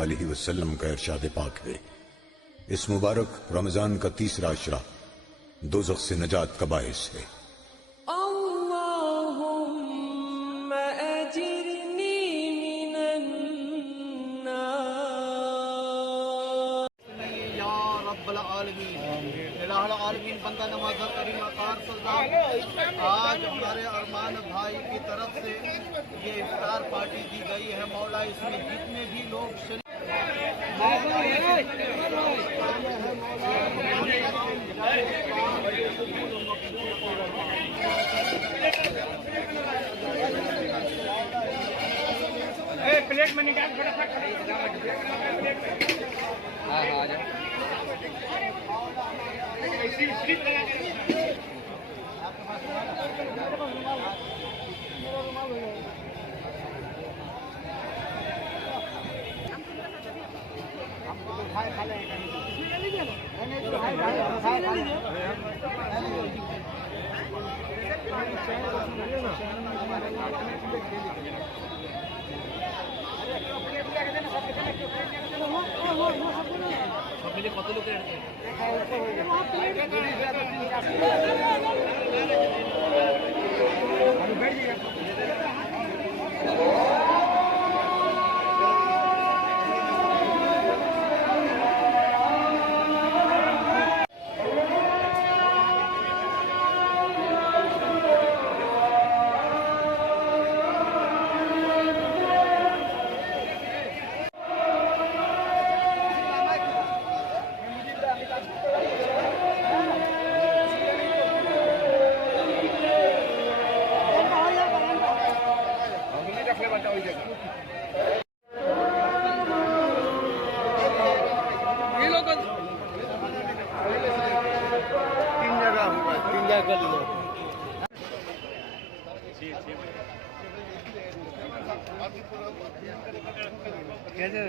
وآلہ وسلم کا ارشاد پاک ہے، اس مبارک رمضان کا تیسرا عشرہ دوزخ سے نجات کا باعث ہے۔ اللہم اجرنی من النار۔ یا رب العالمین، الہ العالمین، بندہ نواز کریم عطار سلطان، آج ہمارے ارمان بھائی کی طرف سے یہ افطار پارٹی دی گئی ہے۔ مولا اس میں جتنے بھی لوگ پلیٹ میں نکال تھوڑا سا کھڑے ہاں ہاں جا কত লোকের کیسے